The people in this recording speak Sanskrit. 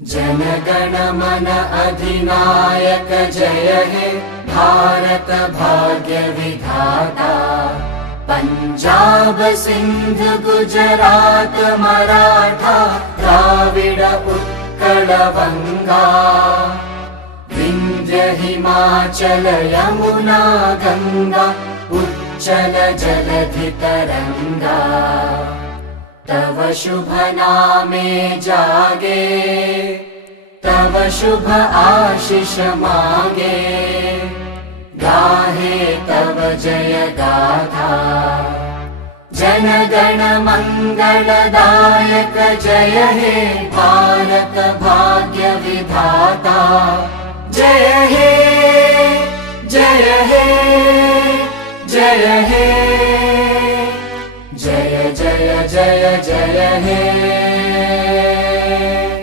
जनगण मन अधिनायक जय हे भारत भाग्य विधाता। पंजाब सिंध गुजरात मराठा द्राविड उत्कल बंगा। विंध्य हिमाचल यमुना गंगा उच्चल जलधि तरंगा। तव शुभ नामे जागे तव शुभ आशीष मांगे। गाहे तव जय गाथा जनगण मंगलदायक जय हे भारत